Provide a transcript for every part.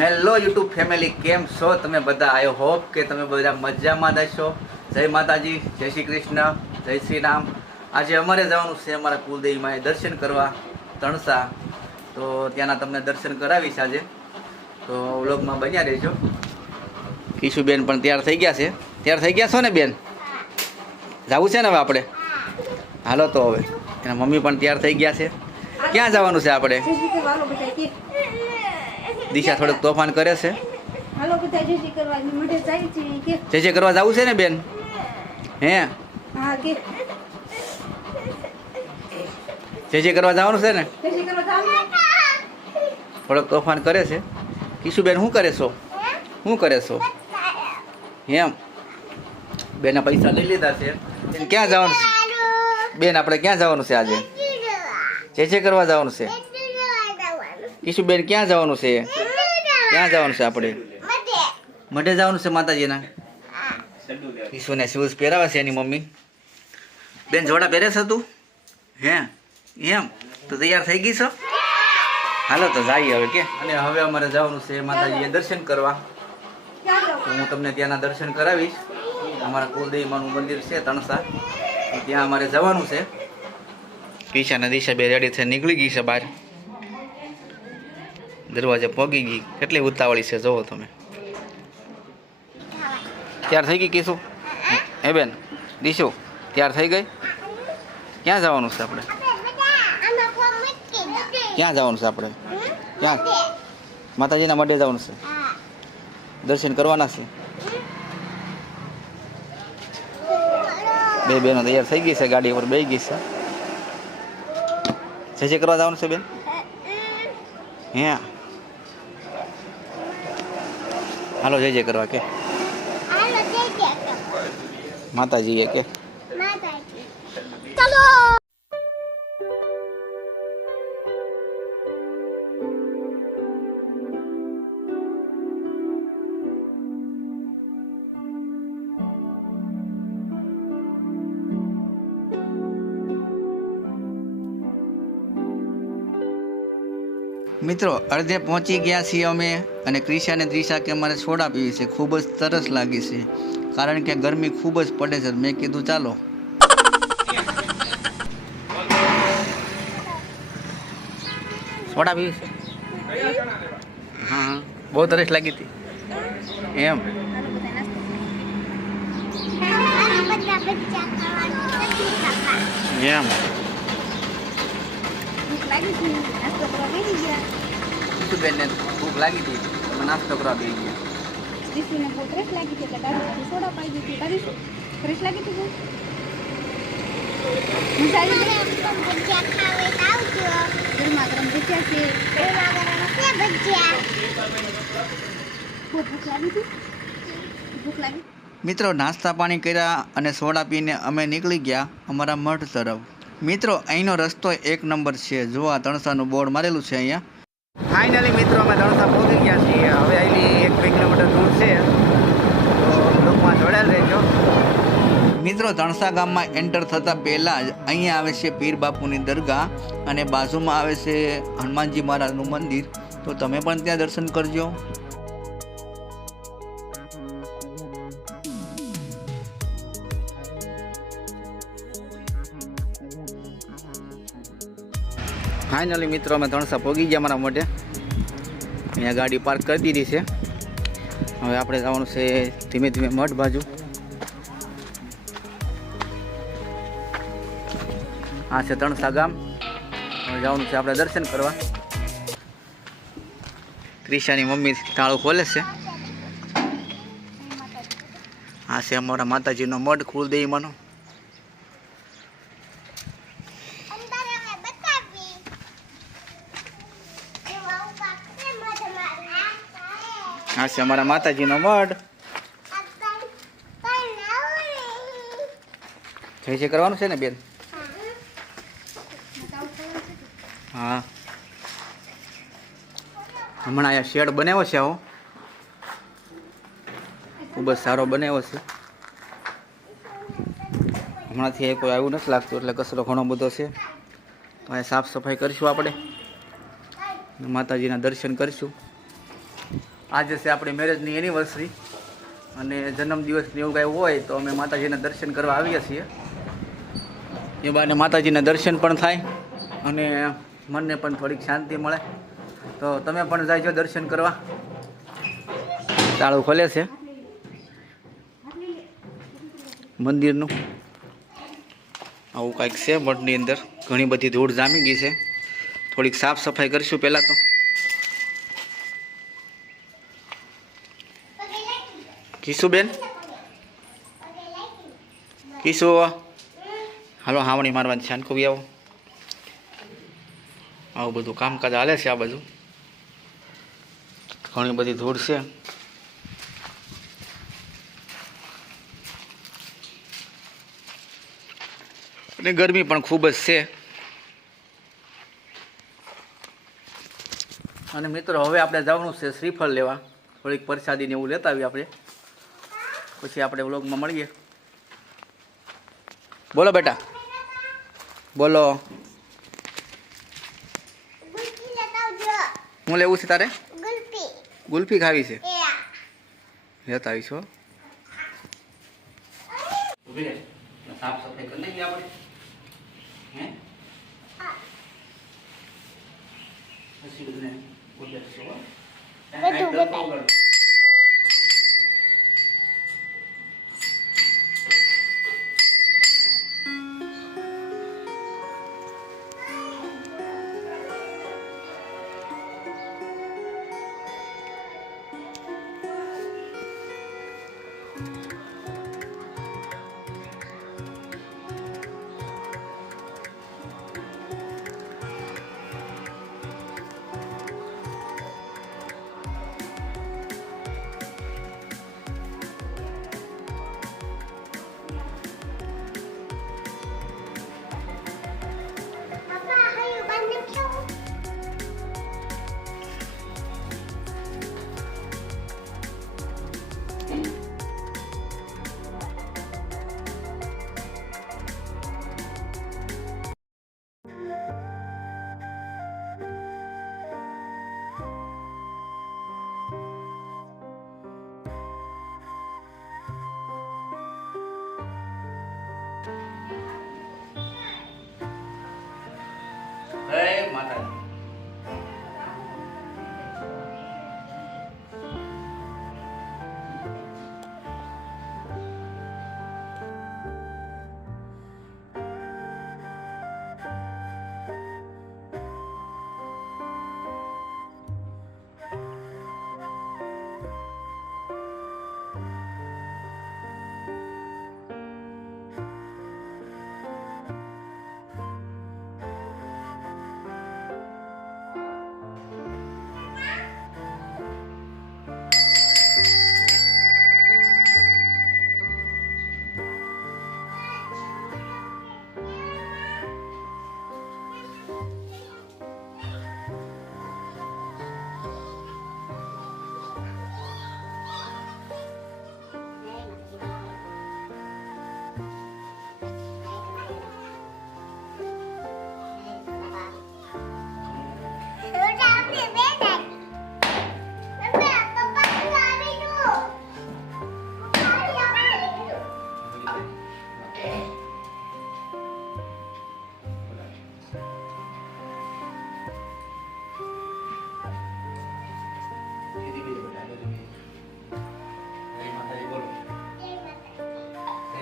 Hello YouTube family કેમ છો? તમે બધા આઈ હોપ કે તમે બધા મજામાં જ જય માતાજી, જય શ્રી કૃષ્ણ, જય શ્રી રામ. આજે અમારે જવાનું છે અમારા કુલદેવીમાં એ દર્શન કરવા, તણસા. તો ત્યાંના તમને દર્શન કરાવીશ આજે. તો વ્લોગમાં બન્યા રહેજો. કિશુબેન પણ તૈયાર થઈ ગયા છે. તૈયાર થઈ ગયા છો ને બેન? જવું છે ને હવે આપણે? હાલો તો હવે. એના મમ્મી પણ તૈયાર થઈ ગયા છે. ક્યાં જવાનું છે આપણે? દિશા થોડુંક તોફાન કરે છે. હાલો બધા જેસી કરવા ની મઢે જાય છે કે જે જે કરવા જવું છે ને બેન? હે? જે જે કરવા જવાનું છે ને? થોડોક તોફાન કરે છે. કિશુબેન શું કરે છો? શું કરે છો? એમ. બેના પૈસા લઈ લીધા છે. બેન ક્યાં જવાનું છે? બેન આપણે ક્યાં જવાનું છે આજે? જે જે કરવા જવાનું છે? કિશુબેન ક્યાં જવાનું છે? ક્યાં જવાનું છે આપણે? મઢે. જવાનું છે માતાજીના? કિશુને શૂઝ પહેરાવે છે એની મમ્મી. બેન જોડા પહેરે છે તું? હે? એમ? તો તૈયાર થઈ ગઈ છો? હાલો તો જઈએ હવે કે? અને હવે અમારે જવાનું છે માતાજીએ દર્શન કરવા. તો હું તમને ત્યાંના દર્શન કરાવીશ. અમારા કુલદેવી માનું મંદિર છે તણસા. ત્યાં અમારે જવાનું છે. પીછા અને દિશા બે રેડી થઈ નીકળી ગઈ છે બહાર. દરવાજે પોગી ગઈ. કેટલી ઉતાવળી છે જોવો તમે. ત્યાર થઈ ગઈ કીશું? હે બેન, દીશુ, ત્યાર થઈ ગઈ? ક્યાં જવાનું છે આપણે? ક્યાં જવાનું છે આપણે? ક્યાં? માતાજીના મઢે જવાનું છે? દર્શન કરવાના છે? બે બેનો તૈયાર થઈ ગઈ છે, ગાડી ઉપર બે ગઈ છે. જે જે કરવા જવાનું છે બેન? હે? હાલો જય જય કરવા કે. માતાજીએ કે. ચાલો મિત્રો અડધે પહોંચી ગયા છીએ અમે અને ક્રિશા અને દ્રિશા કે અમારે સોડા પીવી છે. ખૂબ જ સરસ લાગી છે. કારણ કે ગરમી ખૂબ જ પડે છે. મેં કીધું ચાલો. સોડા પીવી છે? હા. હા બહુ તરસ લાગી હતી. એમ. એમ. લાગી છે નાસ્તો કરવા બેસી ગયા બેનને ભૂખ લાગી હતી અમે નાસ્તો કરવા બે ગયા જીસુને બહુ ત્રેસ લાગી છે એટલે દાદી સોડા પાઈ દીધી દાદી ત્રેસ લાગી હતી બહુ મજા આવી ગઈ ગરમા ગરમ ભજીયા છે બહુ ભૂખ લાગી હતી ભૂખ લાગી મિત્રો નાસ્તા પાણી કર્યા અને સોડા પીને અમે નીકળી ગયા અમારા મઠ તરફ મિત્રો અહીંનો રસ્તો એક નંબર છે. જો આ તણસાનું બોર્ડ મારેલું છે અહીંયા. ફાઇનલી મિત્રો અમે તણસા પહોંચી ગયા છીએ. હવે અહીંની એક બે કિલોમીટર દૂર છે. તો લોકમાં જોડાયેલ રહેજો. મિત્રો તણસા ગામમાં એન્ટર થતાં પહેલાં જ અહીંયા આવે છે પીર બાપુની દરગાહ અને બાજુમાં આવે છે હનુમાનજી મહારાજનું મંદિર. તો તમે પણ ત્યાં દર્શન કરજો. ફાઇનલી મિત્રો, અમે ત્રણસા પહોંચી ગયા મારા મોઢે. અહીંયા ગાડી પાર્ક કરી દીધી છે. હવે આપણે જવાનું છે ધીમે ધીમે મઠ બાજુ. આ છે તણસા ગામ. હવે જવાનું છે આપણે દર્શન કરવા. ત્રિષાની મમ્મી તાળું ખોલે છે. આ છે અમારા માતાજીનો મઢ કુલદેવીમાંનો આ છે અમારા માતાજીનો મઢ જય જય કરવાનું છે ને બેન? હા. હમણાં અહીંયા શેડ બનાવ્યો છે આવો. ખૂબ જ સારો બનાવ્યો છે. હમણાંથી એ કોઈ આવ્યું નથી લાગતું, એટલે કચરો ઘણો બધો છે. તો અહીંયા સાફ સફાઈ કરીશું આપણે. માતાજીના દર્શન કરીશું. આજે છે આપણી મેરેજની એનિવર્સરી અને જન્મદિવસની એવું કાંઈ હોય તો અમે માતાજીના દર્શન કરવા આવીએ છીએ. એ બાને માતાજીના દર્શન પણ થાય અને મનને પણ થોડીક શાંતિ મળે. તો તમે પણ જાયજો દર્શન કરવા. તાળું ખોલે છે. મંદિરનું. આવું કાંઈક છે મઠની અંદર. ઘણી બધી ધૂળ જામી ગઈ છે. થોડીક સાફ સફાઈ કરીશું પહેલાં તો. કિશુબેન કિશુ હાલો, હાવણી મારવાની છે. આનકો આવો આવું બધું કામકાજ હાલે છે આ બાજુ. ઘણી બધી ધૂળ છે. અને ગરમી પણ ખૂબ જ છે. અને મિત્રો, હવે આપણે જવાનું છે શ્રીફળ લેવા. થોડીક પ્રસાદીને એવું લેતા આવીએ આપણે. પછી આપણે વ્લોગમાં મળીએ. બોલો બેટા. બોલો. હું લેવું છે તારે? ગુલ્ફી. ખાવી છે? લેતા આવીશ હો. સાફ સફાઈ કરી લઈએ આપણે. હે? પછી બધું. બધું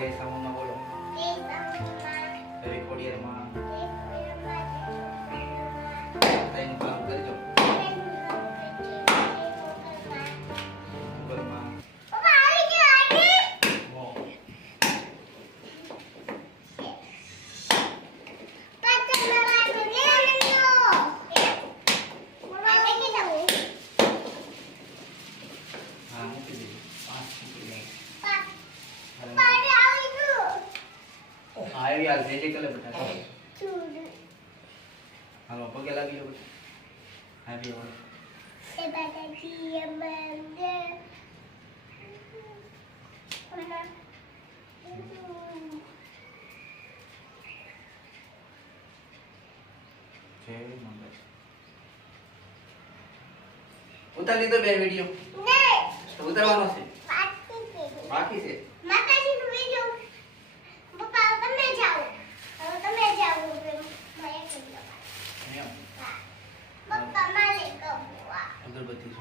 જય એવી હાલ જય જય કરે બેટા હાલો પગે લાગી લો બેટા હા બી હવે. જય માતાજી ઉતાર લીધો બે વીડિયો તો ઉતારવાનો છે બાકી છે માતાજીનું વિડિયો પપ્પા તમે જાઓ હવે તમે જાઓ હવે મારે કરી લો એમ. પપ્પા મારે કહું અગરબત્તી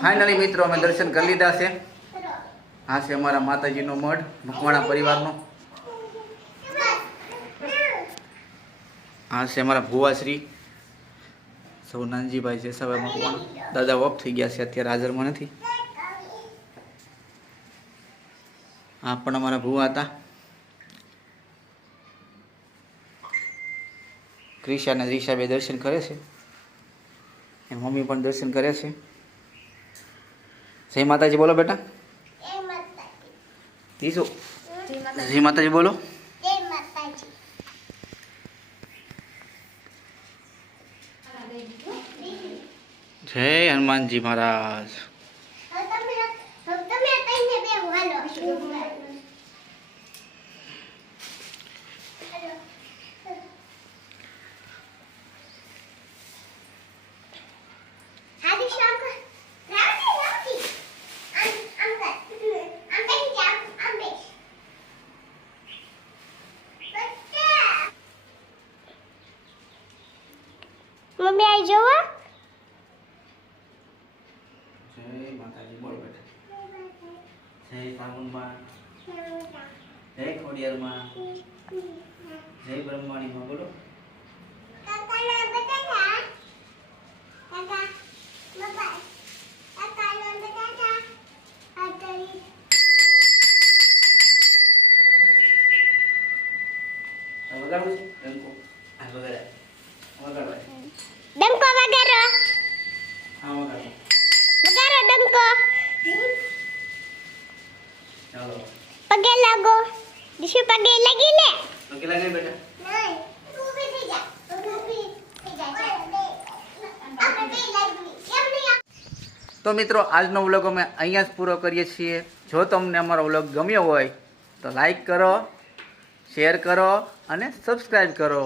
ફાઇનલી મિત્રો અમે દર્શન કરી લીધા છે. આ છે અમારા માતાજીનો મઢ મકવાણા પરિવારનો. આ છે અમારા ભુવાશ્રી. સૌ નાનજીભાઈ છે સવાય મકવાણા દાદા ઓફ થઈ ગયા છે અત્યારે હાજરમાં નથી. આ પણ અમારા ભૂવા હતા. ક્રિશા અને રીશા બે દર્શન કરે છે. એ મમ્મી પણ દર્શન કરે છે. જય માતાજી બોલો બેટા. માતા જય માતાજી બોલો જય માતાજી જય હનુમાનજી મહારાજ હવે તમે હવે તમે તઈને બે હાલો હાલો હાદી શંકર રાવતી રાવતી આમ આમ કર આમ બેસી જા આમ બેસ બચ્ચા મમ્મી આઈ જોવો જય માતાજી બોલો બેટા જય સામુંડમાં જય ખોડિયારમાં જય બ્રહ્માણીમાં બોલો. પગે લાગી લે. તો કેટલા ગઈ બેટા? નહીં તું થઈ જા. થઈ જા. લાગી મિત્રો આજનો વ્લોગ અમે અહીંયા જ પૂરો કરીએ છીએ. જો તમને અમારો વ્લોગ ગમ્યો હોય તો લાઈક કરો શેર કરો અને સબસ્ક્રાઈબ કરો.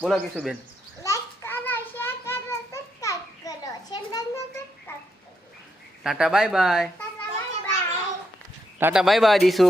બોલો કિશુબેન. લાઈક કરો શેર કરો સબસ્ક્રાઇબ કરો. ચેનલને સબસ્ક્રાઇબ કરો. Tata bye bye bye bye tata bye bye દીસુ